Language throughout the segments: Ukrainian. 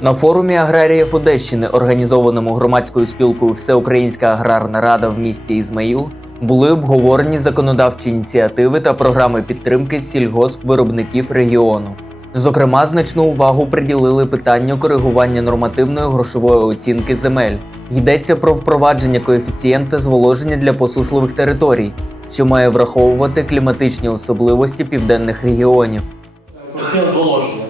На форумі аграріїв Одещини, організованому громадською спілкою Всеукраїнська аграрна рада в місті Ізмаїл, були обговорені законодавчі ініціативи та програми підтримки сільгоспвиробників регіону. Зокрема, значну увагу приділили питанню коригування нормативної грошової оцінки земель. Йдеться про впровадження коефіцієнта зволоження для посушливих територій, що має враховувати кліматичні особливості південних регіонів. Коефіцієнт зволоження.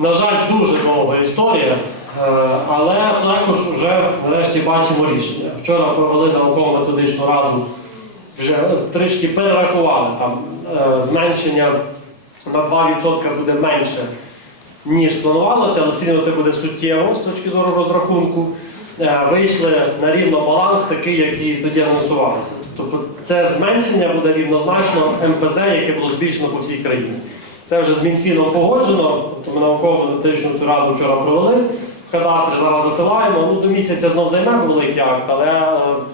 На жаль, дуже довга історія, е, але також вже нарешті бачимо рішення. Вчора провели науково-методичну раду, вже трішки перерахували там е, зменшення на 2% буде менше, ніж планувалося, але все одно це буде суттєво з точки зору розрахунку. Е, Вийшли на рівно баланс такий, який тоді анонсувалося. Тобто це зменшення буде рівнозначно МПЗ, яке було збільшено по всій країні. Це вже з Мінфіном погоджено, тобто ми науково-методичну цю раду вчора провели. В зараз засилаємо. Ну, до місяця знов займе великий акт, але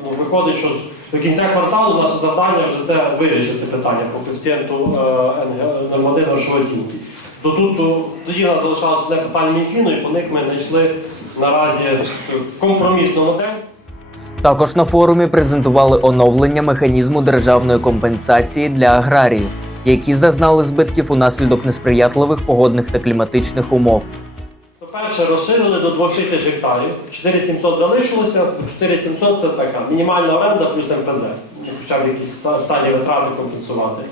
ну, виходить, що до кінця кварталу наше завдання вже це вирішити питання по коефіцієнту е, НГ нормативної оцінки. То тут то, тоді нас залишалося одне питання Мінфіну, і по них ми знайшли наразі е, компромісну модель. Також на форумі презентували оновлення механізму державної компенсації для аграріїв, які зазнали збитків унаслідок несприятливих погодних та кліматичних умов. По-перше, розширили до 2000 гектарів, 4700 залишилося, 4700 це така мінімальна оренда плюс ну, хоча б якісь ста- сталі витрати компенсувати.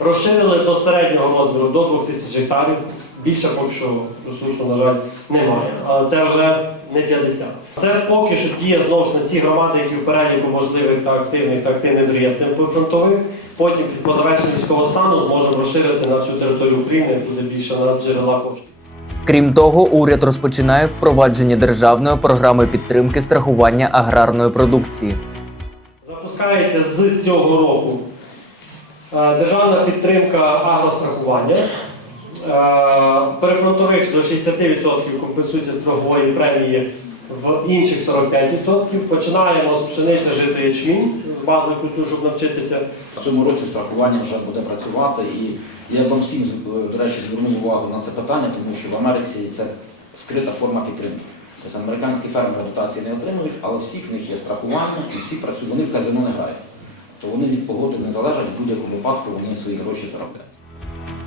Розширили до середнього розміру до 2000 гектарів, більше поки що ресурсу, на жаль, немає. Але це вже не 50. Це поки що діє знову ж на ці громади, які в переліку можливих та активних та активних з реєстрів прифронтових. Потім по завершенню військового стану зможемо розширити на всю територію України, буде більше на джерела коштів. Крім того, уряд розпочинає впровадження державної програми підтримки страхування аграрної продукції. Запускається з цього року е, державна підтримка агрострахування. Е, Перефронтових до 60% компенсується страхової премії, в інших 45%. Починаємо з пшениці жити ячмінь з бази культур, щоб навчитися. В цьому році страхування вже буде працювати, і я вам всім, до речі, звернув увагу на це питання, тому що в Америці це скрита форма підтримки. Тобто американські фермери дотації не отримують, але всіх в них є страхування і всі працюють, вони в казино не грають. То вони від погоди не залежать, в будь-якому випадку вони свої гроші заробляють.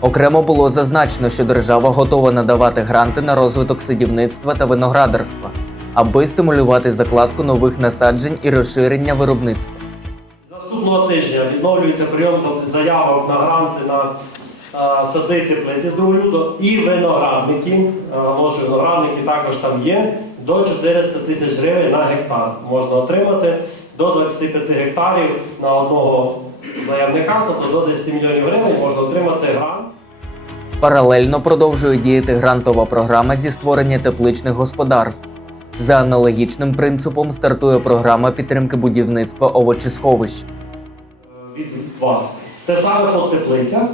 Окремо було зазначено, що держава готова надавати гранти на розвиток садівництва та виноградарства, аби стимулювати закладку нових насаджень і розширення виробництва. Наступного тижня відновлюється прийом заявок на гранти на сади теплиці з 2 лютого і виноградники. Е, виноградники також там є. До 400 тисяч гривень на гектар можна отримати до 25 гектарів на одного заявника, тобто до 10 мільйонів гривень можна отримати грант. Паралельно продовжує діяти грантова програма зі створення тепличних господарств. За аналогічним принципом стартує програма підтримки будівництва овочесховищ. від вас. Те саме по теплиця.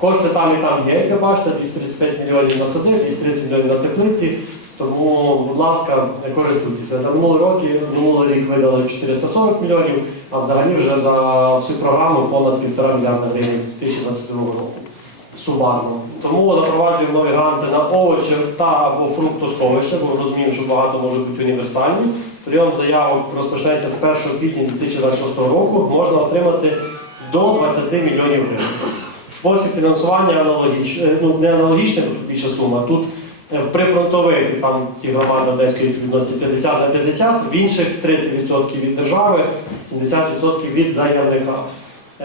Кошти там і там є, як ви бачите, 235 мільйонів на сади, 230 мільйонів на теплиці. Тому, будь ласка, користуйтеся. За минулий роки, минулий рік видали 440 мільйонів, а взагалі вже за всю програму понад півтора мільярда гривень з 2022 року. Сумарно. Тому запроваджуємо нові гранти на овочі та або фруктосховище, бо розуміємо, що багато можуть бути універсальні. Прийом заявок розпочнеться з 1 квітня 2026 року. Можна отримати до 20 мільйонів гривень. Спосіб фінансування аналогічний, ну не аналогічний, тут більша сума. Тут е, в прифронтових там ті громади Одеської відносять 50 на 50, в інших 30% від держави, 70% від заявника.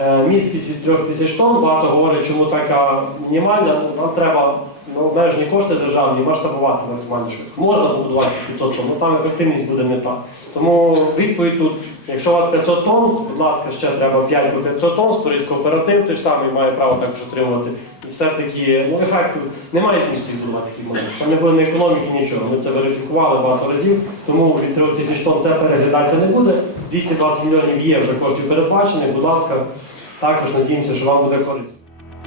Е, від 3 тисяч тонн, багато говорять, чому така мінімальна. Ну, Нам треба на обмежені кошти державні масштабувати максимально швидко. Можна побудувати 500 тонн, але там ефективність буде не та. Тому відповідь тут, якщо у вас 500 тонн, будь ласка, ще треба 5 по 500 тонн, створіть кооператив, той ж самий має право також отримувати. І все-таки ну, ефекту немає змісту відбудувати такий момент. Там не буде ні економіки, нічого. Ми це верифікували багато разів, тому від 3 тисяч тонн це переглядатися не буде. 220 мільйонів є вже коштів передбачених. Будь ласка, також надіємося, що вам буде корисно.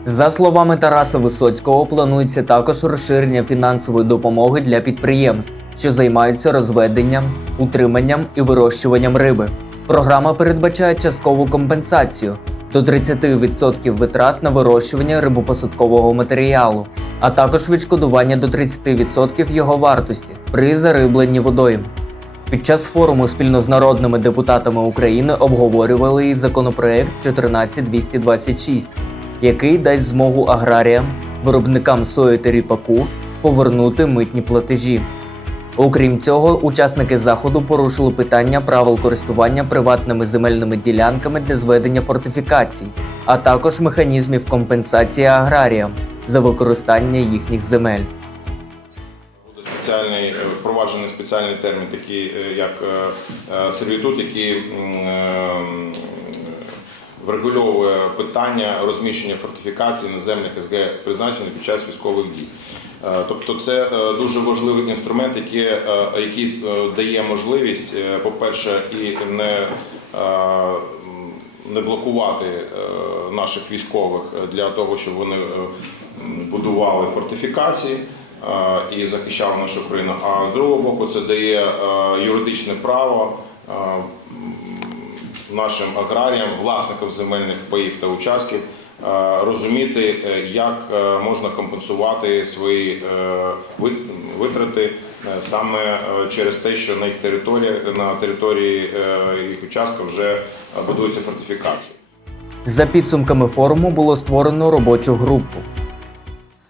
За словами Тараса Висоцького, планується також розширення фінансової допомоги для підприємств, що займаються розведенням, утриманням і вирощуванням риби. Програма передбачає часткову компенсацію до 30% витрат на вирощування рибопосадкового матеріалу, а також відшкодування до 30% його вартості при зарибленні водойм. Під час форуму спільно з народними депутатами України обговорювали і законопроект 14226, який дасть змогу аграріям, виробникам сої та ріпаку повернути митні платежі. Окрім цього, учасники заходу порушили питання правил користування приватними земельними ділянками для зведення фортифікацій, а також механізмів компенсації аграріям за використання їхніх земель. Спеціальний впроваджений спеціальний термін, такий е, як е, е, сервітут, який врегульовує питання розміщення фортифікацій наземних СГ призначених під час військових дій. Тобто це дуже важливий інструмент, який, який дає можливість, по-перше, і не, не блокувати наших військових для того, щоб вони будували фортифікації і захищали нашу країну. А з другого боку, це дає е, юридичне право е, нашим аграріям, власникам земельних паїв та участків е, розуміти, як можна компенсувати свої витрати саме через те, що на їх території на території їх участків вже будуються фортифікації. За підсумками форуму було створено робочу групу.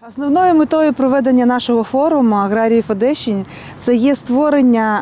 Основною метою проведення нашого форуму аграріїв Одещини це є створення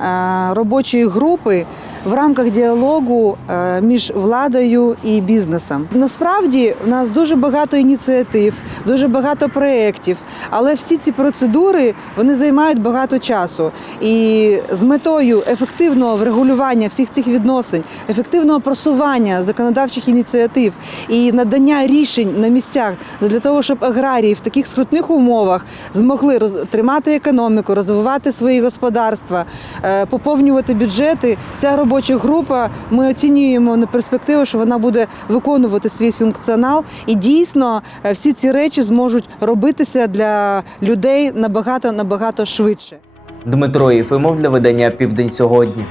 е, робочої групи в рамках діалогу е, між владою і бізнесом. Насправді в нас дуже багато ініціатив, дуже багато проєктів, але всі ці процедури вони займають багато часу. І з метою ефективного врегулювання всіх цих відносин, ефективного просування законодавчих ініціатив і надання рішень на місцях для того, щоб аграрії в таких скрутних умовах змогли тримати економіку, розвивати свої господарства, е, поповнювати бюджети. Ця робоча група ми оцінюємо на перспективу, що вона буде виконувати свій функціонал, і дійсно е, всі ці речі зможуть робитися для людей набагато набагато швидше. Дмитро Єфимов для видання Південь сьогодні.